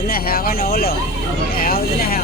যেনে সেয়াকৈ নহ'লেও এওঁ যেনে সেয়া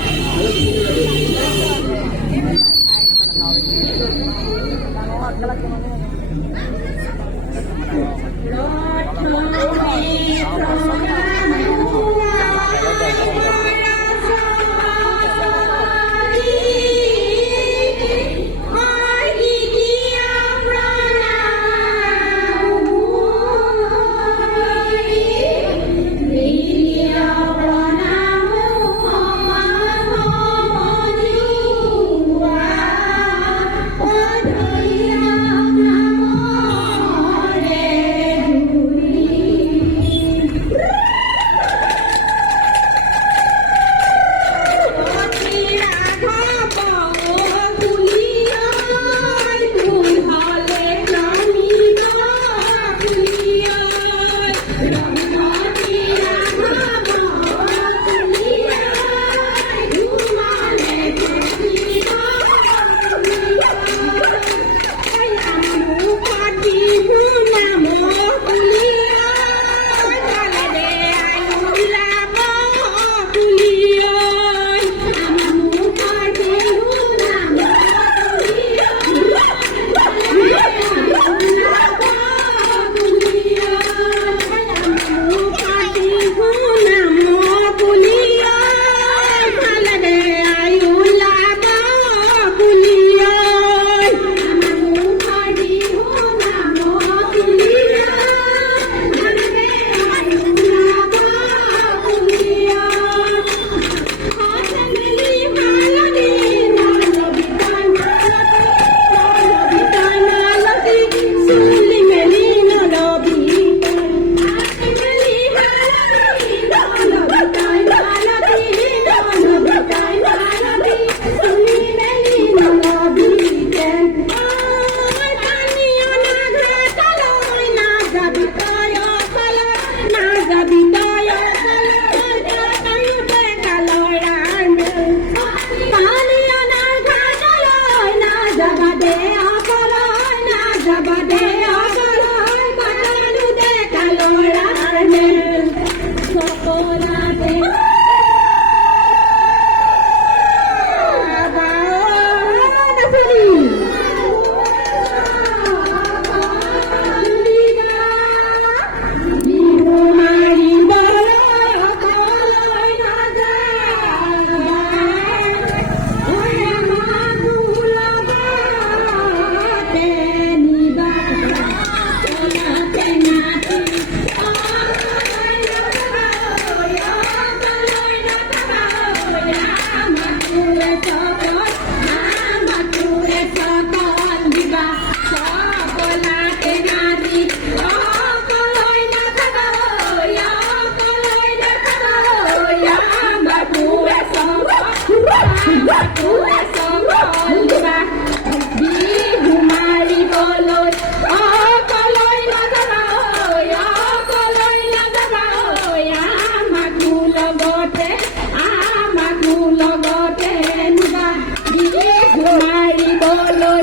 Bolo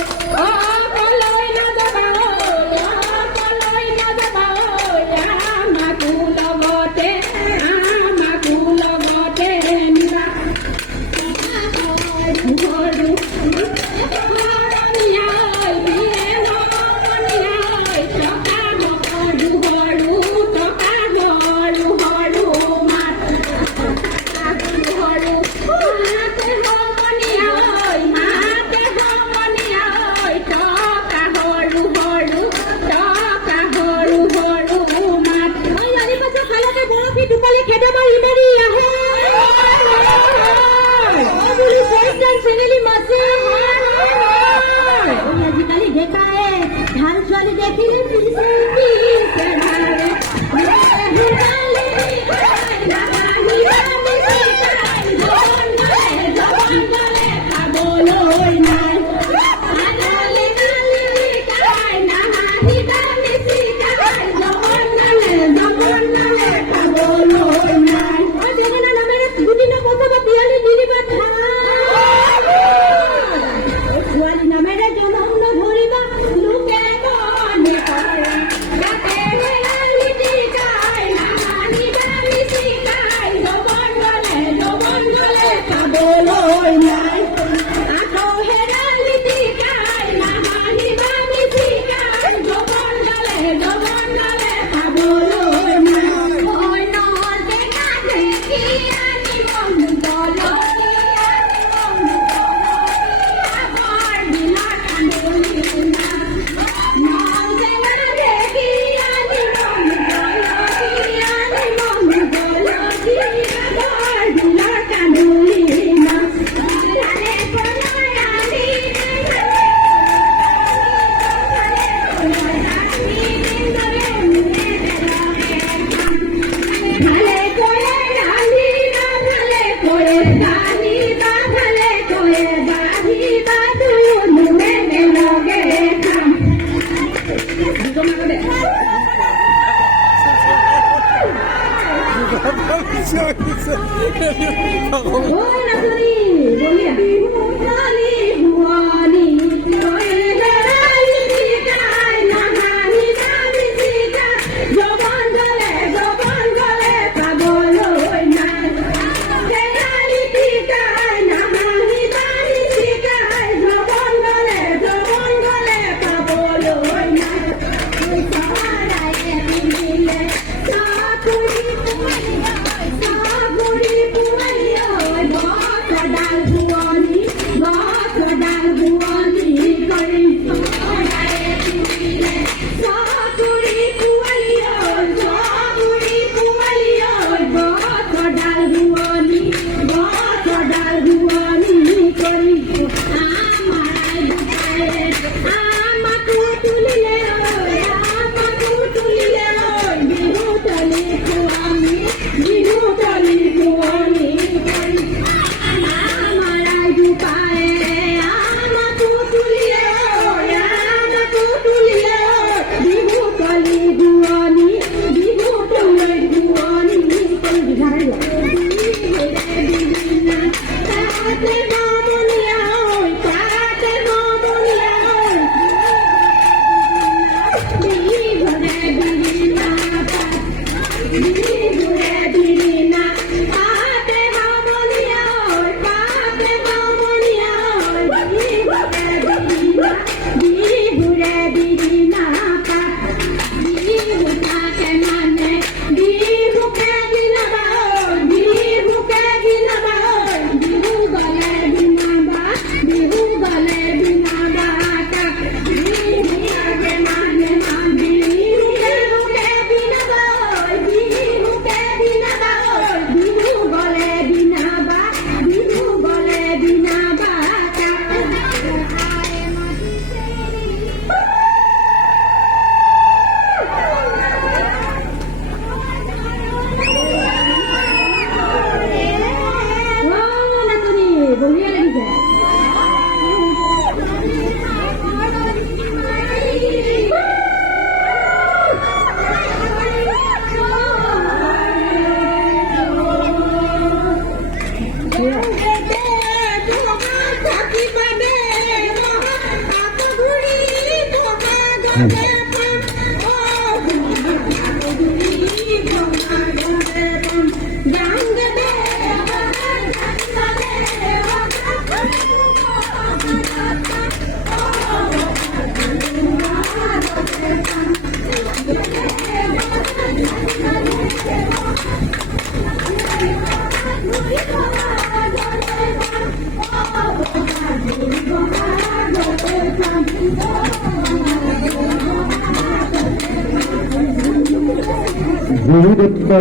পাবলৈ নাই আকৌ হেৰালি টিকাই নাহাঁহি বান্ধি টিকাই জবন গালে পাবলৈ নাই অইনৰ টেঙা দেখি আনি মন গলতি আমাৰ দিনৰ কান্দুলি না মন টেঙা দেখি আনি মন গলতি আমাৰ দিনৰ কান্দুলি না ধানে পলাই আনি ভালে করে রাধি বা ভালে করে দাহি বা ভালে করে দাহি বা দুনু মেনে লগে খাম ও নাচনি বলিয়া ভুয়ালি ভুয়ালি করে গড়াই শিকাই নাহানি নামি শিকাই জবন গলে পাবলৈ নাই গড়াই শিকাই নাহানি নামি শিকাই জবন গলে পাবলৈ নাই সহায় দিলে চাকুৰি পুৱাই গছডাল বুৱনী কৰি চাকুৰি পুৱাই গছডাল বুৱনী কৰি আমাকো তুলিলে বিহু তলি পুৱনী কৰি আমাৰ আইজু পায়ে আমাকো তুলিলে বিহু তলি পুৱনী কৰি তাতে বামুণীয়া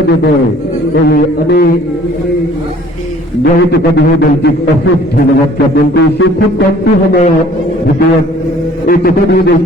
Deboy, ani dari Ketua dan Chief Office Hinawat Kabel itu cukup waktu hanya buat itu Ketua dan